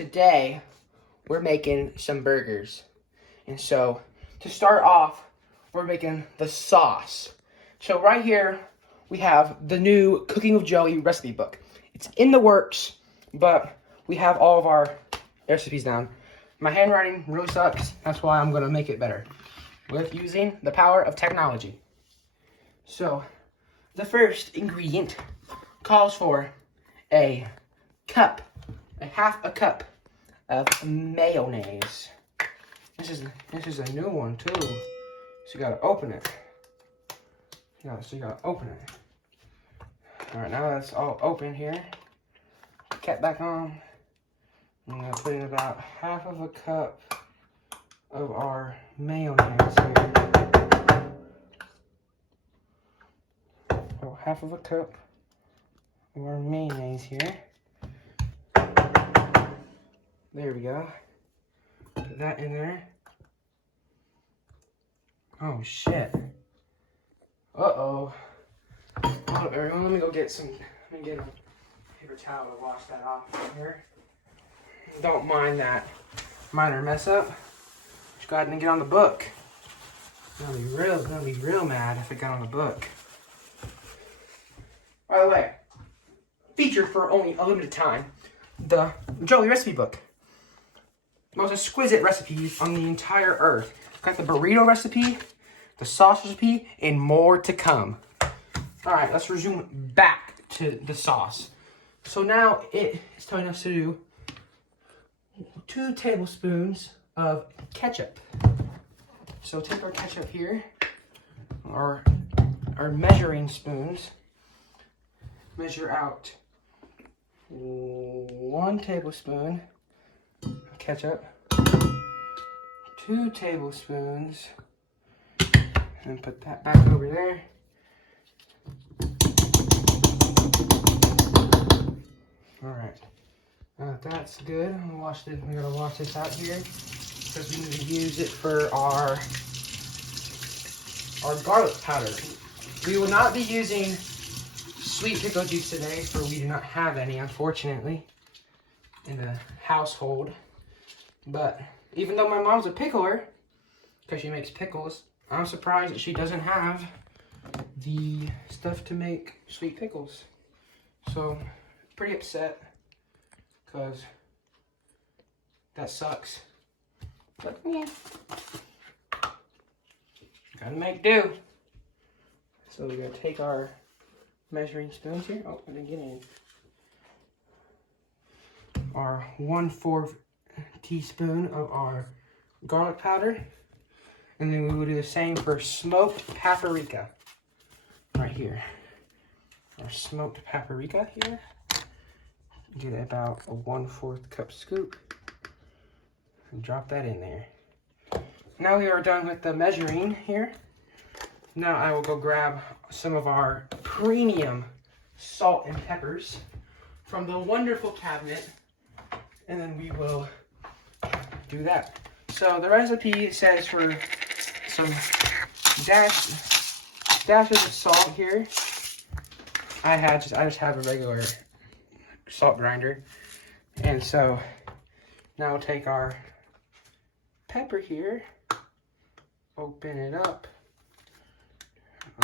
today we're making some burgers. And so to start off, we're making the sauce. So right here we have the new Cooking with Joey recipe book. It's in the works, but we have all of our recipes down. My handwriting really sucks. That's why I'm gonna make it better with using the power of technology. So the first ingredient calls for a half a cup of mayonnaise. This is a new one too. So you gotta open it. So you gotta open it. All right, now that's all open here. Cap back on. I'm gonna put in about half of a cup of our mayonnaise here. So half of a cup of our mayonnaise here. There we go. Put that in there. Oh shit. Uh-oh. Hold up, everyone. Let me go get a paper towel to wash that off here. Don't mind that minor mess up. Just go ahead and get on the book. I'm gonna be real mad if it got on the book. By the way, featured for only a limited time, the Joey recipe book. Most exquisite recipes on the entire earth. Got the burrito recipe, the sauce recipe, and more to come. All right, let's resume back to the sauce. So now it's telling us to do 2 tablespoons of ketchup. So take our ketchup here, our measuring spoons. Measure out 1 tablespoon of ketchup, 2 tablespoons, and put that back over there. All right, that's good. We gotta wash this out here because we need to use it for our garlic powder. We will not be using sweet pickle juice today, for we do not have any, unfortunately, in the household. But even though my mom's a pickler, because she makes pickles, I'm surprised that she doesn't have the stuff to make sweet pickles. So, pretty upset, because that sucks. But, yeah, gotta make do. So we're gonna take our measuring spoons here. Oh, I didn't get in. Our 1/4 teaspoon of our garlic powder. And then we will do the same for smoked paprika. Right here. Our smoked paprika here. Get about a 1/4 cup scoop. And drop that in there. Now we are done with the measuring here. Now I will go grab some of our premium salt and peppers from the wonderful cabinet, and then we will do that. So the recipe says for some dashes of salt here. I just have a regular salt grinder, and so now we'll take our pepper here, open it up.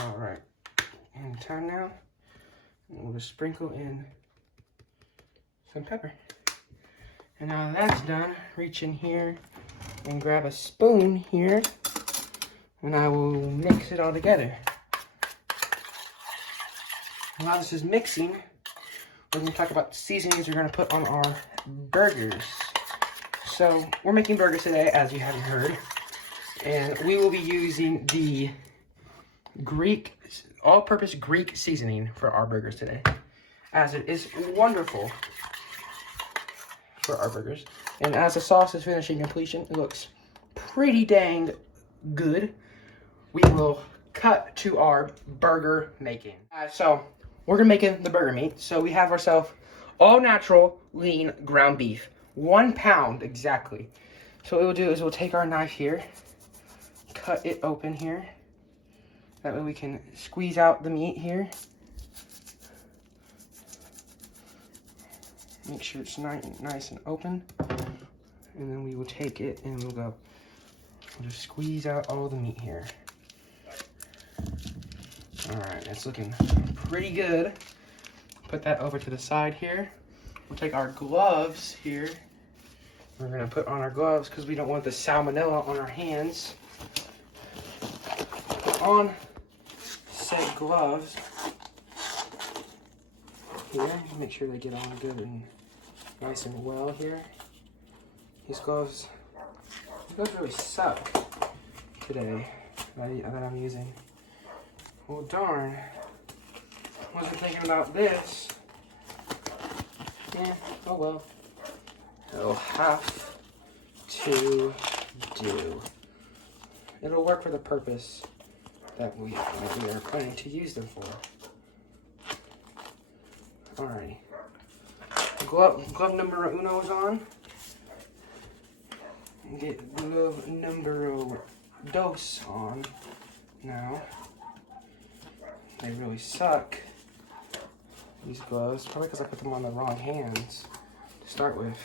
All right, and time now, we'll just sprinkle in some pepper. And now that's done, reach in here and grab a spoon here, and I will mix it all together. While this is mixing, we're going to talk about the seasonings we're going to put on our burgers. So we're making burgers today, as you haven't heard, and we will be using the all-purpose Greek seasoning for our burgers today, as it is wonderful for our burgers. And as the sauce is finishing completion, it looks pretty dang good. We will cut to our burger making. So we're gonna make the burger meat. So we have ourselves all natural lean ground beef, 1 pound exactly. So what we'll do is we'll take our knife here, cut it open here. That way we can squeeze out the meat here. Make sure it's nice and open. And then we will take it and we'll just squeeze out all the meat here. All right, it's looking pretty good. Put that over to the side here. We'll take our gloves here. We're gonna put on our gloves because we don't want the salmonella on our hands. Put on said gloves here. Make sure they get on good and nice and well here. These gloves really suck today that I'm using. Well, darn. Wasn't thinking about this. Yeah, oh well. It'll have to do. It'll work for the purpose that we are planning to use them for. Alrighty. Glove number uno is on. Get glove numero dos on now. They really suck, these gloves, probably because I put them on the wrong hands to start with.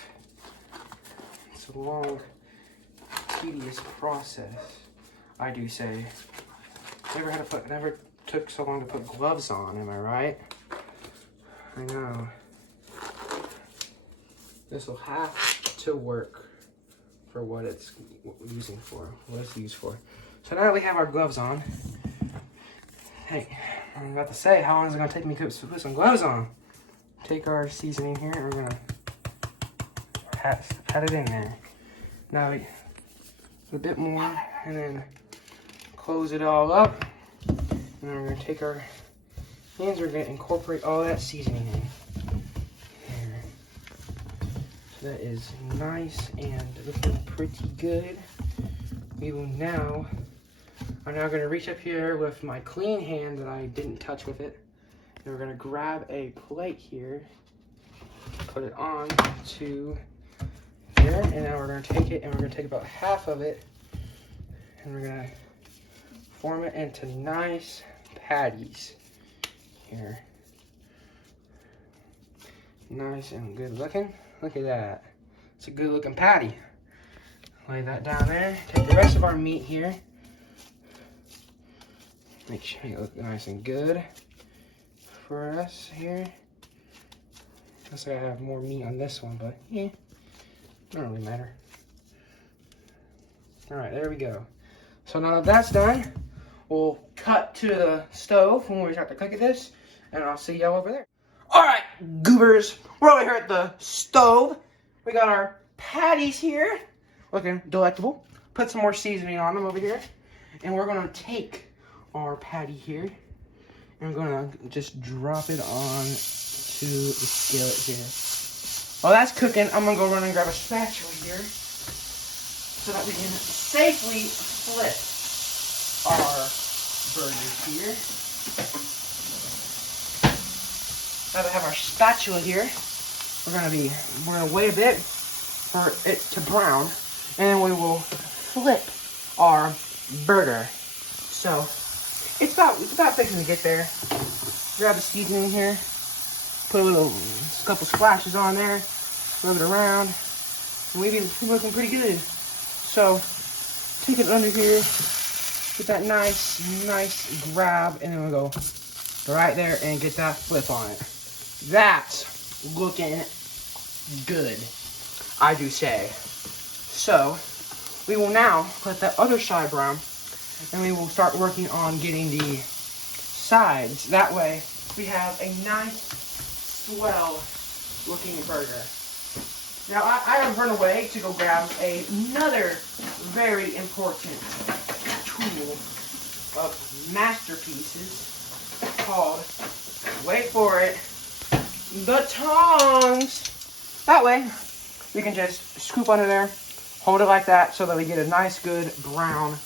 It's a long, tedious process, I do say. Never took so long to put gloves on, am I right? I know. This will have to work for what it's used for. So now that we have our gloves on, hey, I'm about to say, how long is it gonna take me to put some gloves on? Take our seasoning here and we're gonna pat it in there. Now a bit more and then close it all up. And then we're gonna take our hands, we're gonna incorporate all that seasoning in. Here. So that is nice and looking pretty good. I'm now going to reach up here with my clean hand that I didn't touch with it. And we're going to grab a plate here, put it on to here, and now we're going to take it and we're going to take about half of it and we're going to form it into nice patties here. Nice and good looking. Look at that. It's a good looking patty. Lay that down there. Take the rest of our meat here. Make sure it looks nice and good for us here. Looks like I have more meat on this one, but yeah, don't really matter. All right, there we go. So now that that's done, we'll cut to the stove when we start to cook at this, and I'll see y'all over there. All right, goobers, we're over here at the stove. We got our patties here, looking delectable. Put some more seasoning on them over here, and we're gonna take our patty here, and we're gonna just drop it on to the skillet here. While that's cooking, I'm gonna go run and grab a spatula here so that we can safely flip our burgers here. Now that I have our spatula here, we're gonna wait a bit for it to brown, and then we will flip our burger. So it's about fixing to get there. Grab the seasoning here, put a couple splashes on there, rub it around, and we've been looking pretty good. So take it under here, get that nice grab, and then we'll go right there and get that flip on it. That's looking good, I do say. So we will now let that other side brown, and we will start working on getting the sides. That way we have a nice, swell looking burger. Now I have run away to go grab another very important tool of masterpieces called, wait for it, the tongs. That way we can just scoop under there, hold it like that so that we get a nice good brown,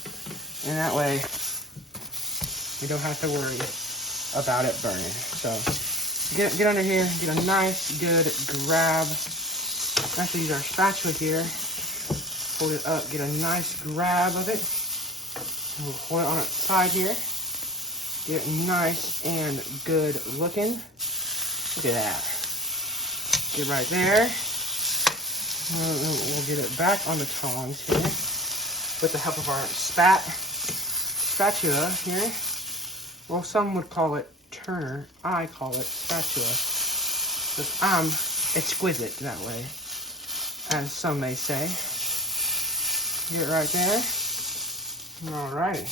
and that way we don't have to worry about it burning. So get under here, get a nice good grab. Actually use our spatula here, hold it up, get a nice grab of it. And we'll hold it on its side here, get it nice and good looking. Look at that. Get right there. We'll get it back on the tongs here with the help of our spatula here. Well, some would call it turner. I call it spatula. Because I'm exquisite that way, as some may say. Get it right there. Alright.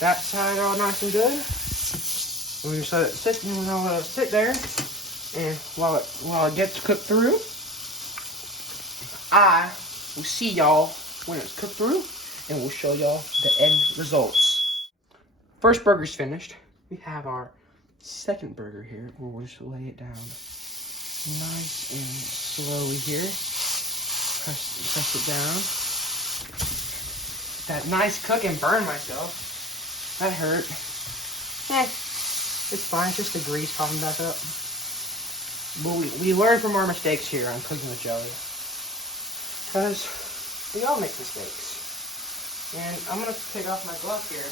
That side all nice and good. We'll just let it sit, and we'll let it sit there. And while it gets cooked through, I will see y'all when it's cooked through, and we'll show y'all the end results. First burger's finished. We have our second burger here. We'll just lay it down nice and slowly here. Press it down. That nice cook and burn myself. That hurt. It's fine. It's just the grease popping back up. But we learn from our mistakes here on Cooking with Joey. Because we all make mistakes. And I'm going to take off my glove here.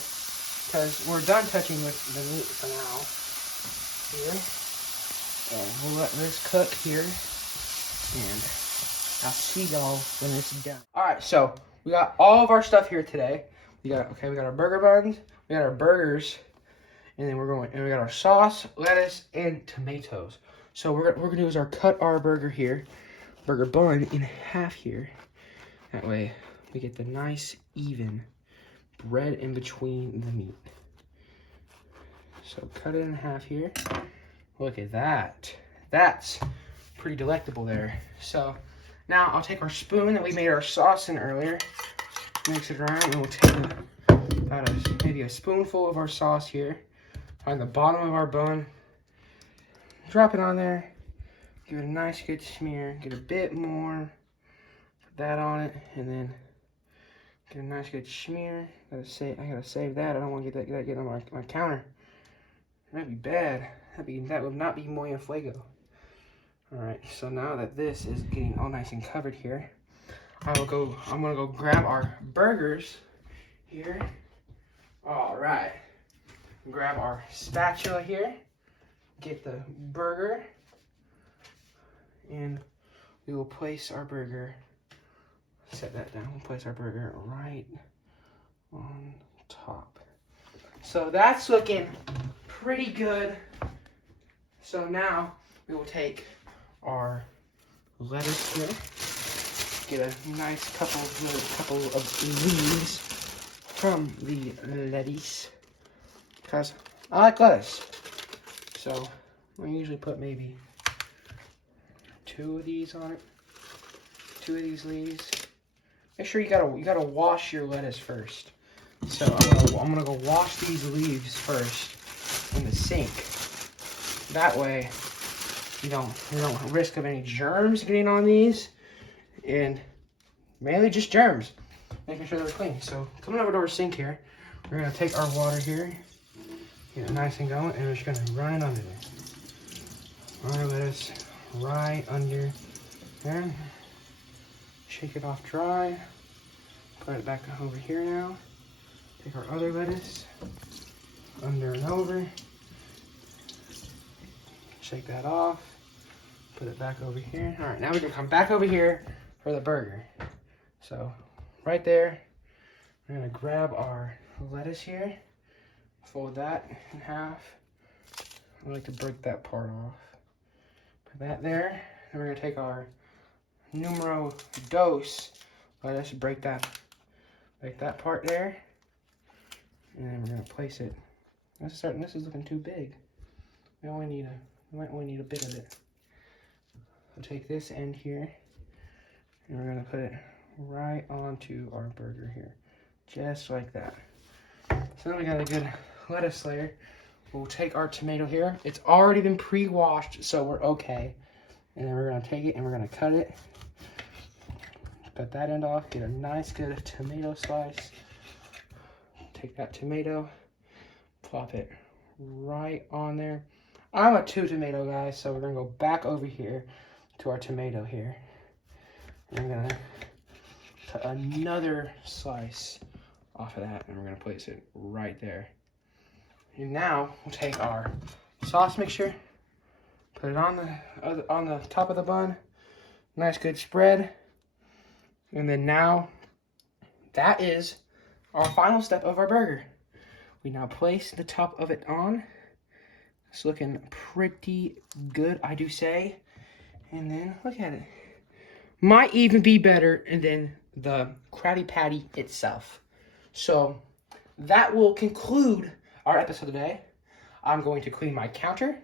Because we're done touching with the meat for now. Here. And we'll let this cook here. And I'll see y'all when it's done. Alright, so we got all of our stuff here today. We got our burger buns, we got our burgers, and then we got our sauce, lettuce, and tomatoes. So what we're gonna do is cut our burger bun in half here. That way we get the nice even bread in between the meat. So cut it in half here. Look at that. That's pretty delectable there. So now I'll take our spoon that we made our sauce in earlier, mix it around, and we'll take about maybe a spoonful of our sauce here, find the bottom of our bun, drop it on there, give it a nice good smear, get a bit more, put that on it, and then get a nice good smear. I gotta save that. I don't want to get that on my counter. That'd be bad. That would not be muy fuego. Alright, so now that this is getting all nice and covered here, I'm gonna go grab our burgers here. Alright. Grab our spatula here, get the burger, and we will place our burger, set that down, we'll place our burger right on top. So that's looking pretty good. So now we will take our lettuce here, get a nice couple of leaves from the lettuce, because I like lettuce. So I usually put maybe 2 of these on it, 2 of these leaves. Make sure you gotta wash your lettuce first. So I'm gonna go wash these leaves first in the sink. That way you don't risk of any germs getting on these, and mainly just germs, making sure they're clean. So coming over to our sink here, we're gonna take our water here, get it nice and going, and we're just gonna run it under there. Our lettuce right under there. Shake it off dry. Put it back over here now. Take our other lettuce under and over. Shake that off. Put it back over here. All right, now we're gonna come back over here for the burger. So right there, we're gonna grab our lettuce here, fold that in half. I like to break that part off. Put that there. Then we're gonna take our numero dos lettuce, break that part there, and then we're gonna place it. This is looking too big. We might only need a bit of it. So take this end here, and we're gonna put it right onto our burger here, just like that. So now we got a good lettuce layer. We'll take our tomato here. It's already been pre-washed, so we're okay. And then we're gonna take it and we're gonna cut it. Cut that end off, get a nice good tomato slice. Take that tomato, plop it right on there. I'm a 2 tomato guy, so we're gonna go back over here to our tomato here. And we're gonna cut another slice off of that, and we're gonna place it right there. And now we'll take our sauce mixture, Put it on the top of the bun. Nice good spread. And then now, that is our final step of our burger. We now place the top of it on. It's looking pretty good, I do say. And then, look at it. Might even be better than the Krabby Patty itself. So, that will conclude our episode today. I'm going to clean my counter,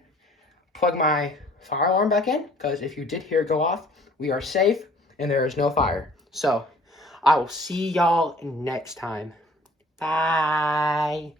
plug my fire alarm back in, because if you did hear it go off, we are safe and there is no fire. So, I will see y'all next time. Bye.